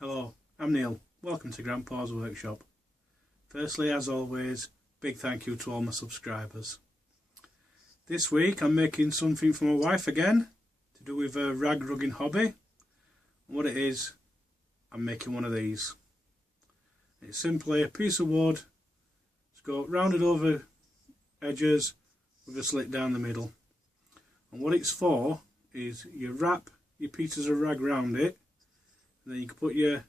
Hello, I'm Neil. Welcome to Grandpa's Workshop. Firstly, as always, big thank you to all my subscribers. This week I'm making something for my wife again, to do with her rag rugging hobby. And what it is, I'm making one of these. It's simply a piece of wood, it's got rounded over edges with a slit down the middle. And what it's for is you wrap your pieces of rag round it, and then you can put your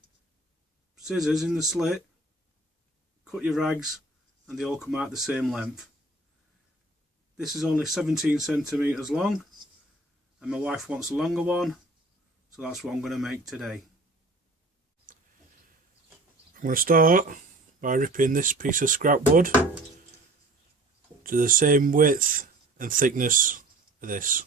scissors in the slit, cut your rags, and they all come out the same length. This is only 17 centimeters long, and my wife wants a longer one, so that's what I'm going to make today. I'm going to start by ripping this piece of scrap wood to the same width and thickness of this.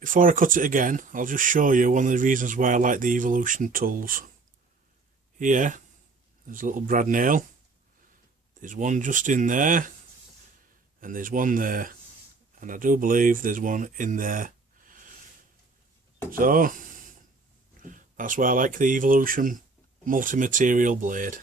Before I cut it again, I'll just show you one of the reasons why I like the Evolution tools. Here, there's a little brad nail. There's one just in there, and there's one there, and I do believe there's one in there. So, that's why I like the Evolution multi-material blade.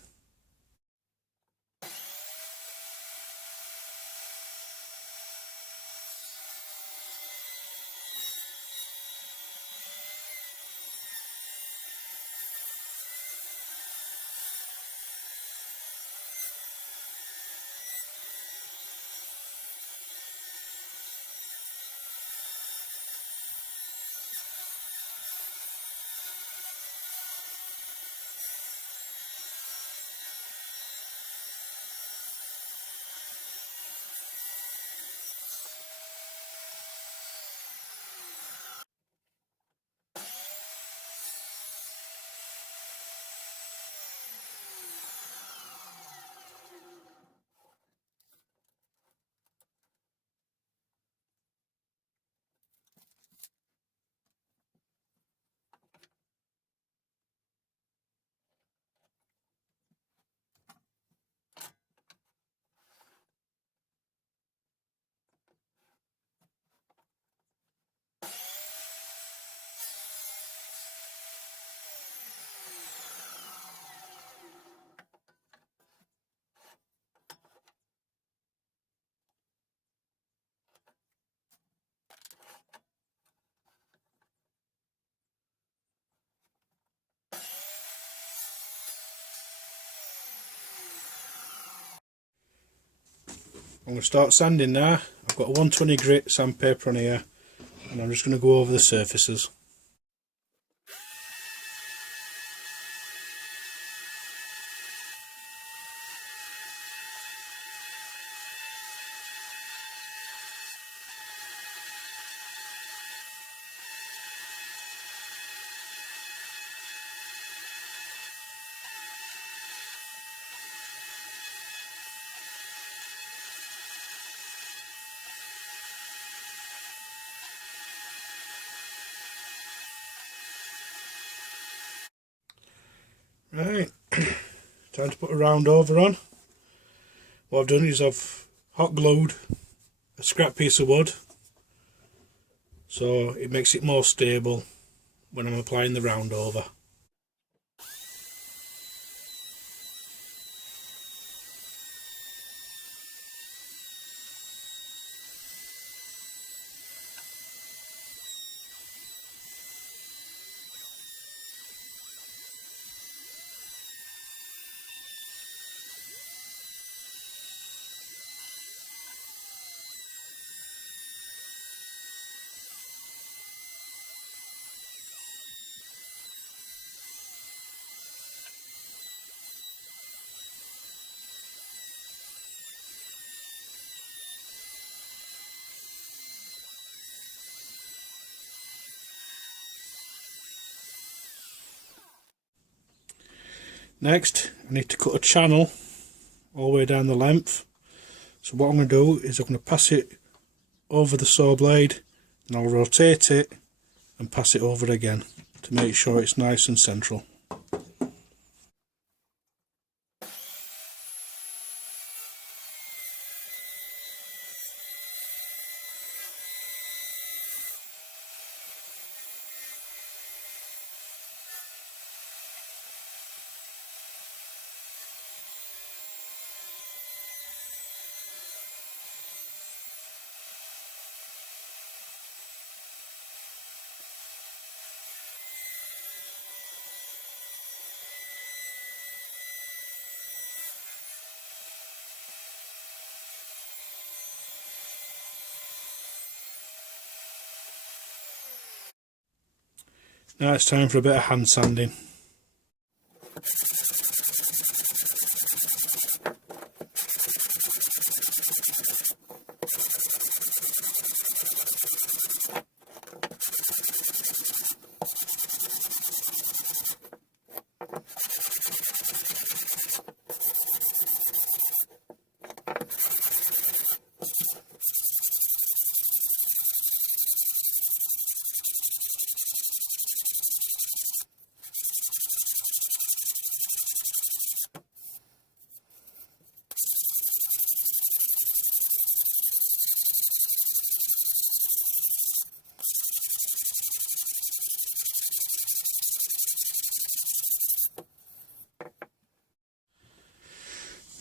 I'm going to start sanding now. I've got a 120 grit sandpaper on here, and I'm just going to go over the surfaces. Right, time to put a round over on. What I've done is I've hot glued a scrap piece of wood, so it makes it more stable when I'm applying the round over. Next, I need to cut a channel all the way down the length. So what I'm going to do is I'm going to pass it over the saw blade, and I'll rotate it and pass it over again to make sure it's nice and central. Now it's time for a bit of hand sanding.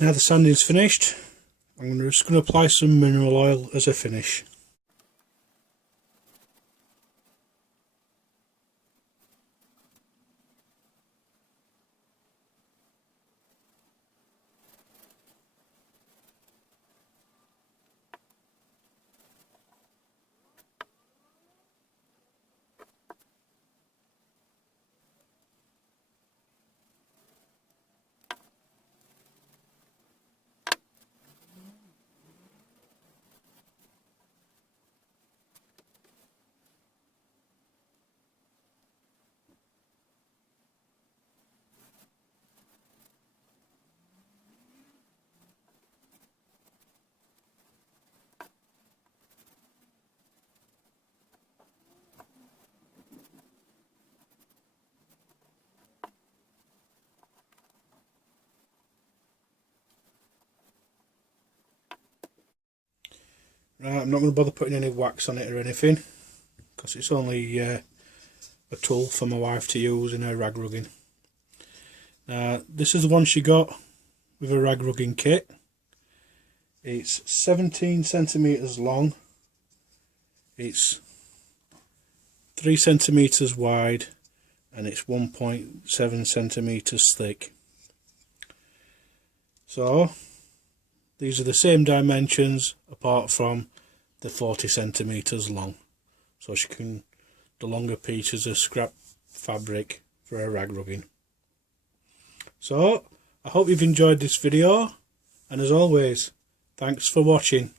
Now the sanding's finished, I'm just going to apply some mineral oil as a finish. Right, I'm not going to bother putting any wax on it or anything, because it's only a tool for my wife to use in her rag rugging. Now this is the one she got with a rag rugging kit. It's 17 centimeters long, it's 3 centimeters wide, and it's 1.7 centimeters thick. So these are the same dimensions apart from the 40 centimeters long. So she can, the longer pieces of scrap fabric for her rag rugging. So I hope you've enjoyed this video, and as always, thanks for watching.